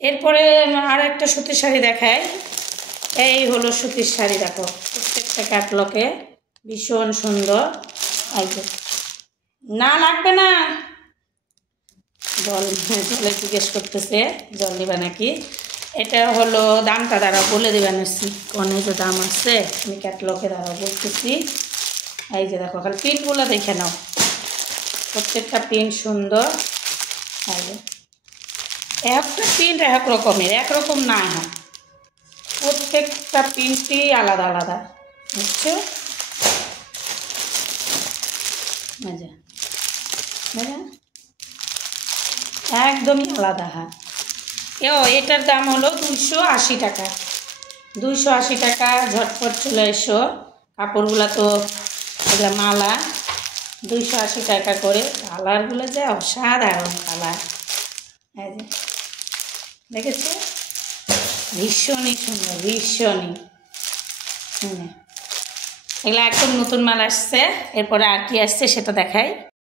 এরপরে আর একটা সুতির শাড়ি দেখায়। এই হলো সুতির শাড়ি, দেখো প্রত্যেকটা ক্যাটলগে ভীষণ সুন্দর। না লাগবে না, জলে জিজ্ঞেস করতেছে জল দিবা নাকি। এটা হলো দামটা দ্বারা বলে দেবেন, কোনে যে দাম আছে আমি ক্যাটলগে দ্বারা বলতেছি। এই যে দেখো, খালি প্রিন্টগুলো দেখে নাও, প্রত্যেকটা প্রিন্ট সুন্দর। এই যে একটা প্রিন্ট এক রকমের, একরকম না, হ্যাঁ প্রত্যেকটা প্রিন্টই আলাদা আলাদা, বুঝছো? একদমই আলাদা। হ্যাঁ এটার দাম হলো 280 টাকা। 280 টাকা, ঝটপট চলে এসো। কাপড়গুলো তো এগুলো মালা, 280 টাকা করে। কালারগুলো যে অসাধারণ কালার, এই যে দেখেছো, ভীষণই সুন্দর, ভীষণই। এগুলো একদম নতুন মাল আসছে। এরপরে আর কি আসছে সেটা দেখাই।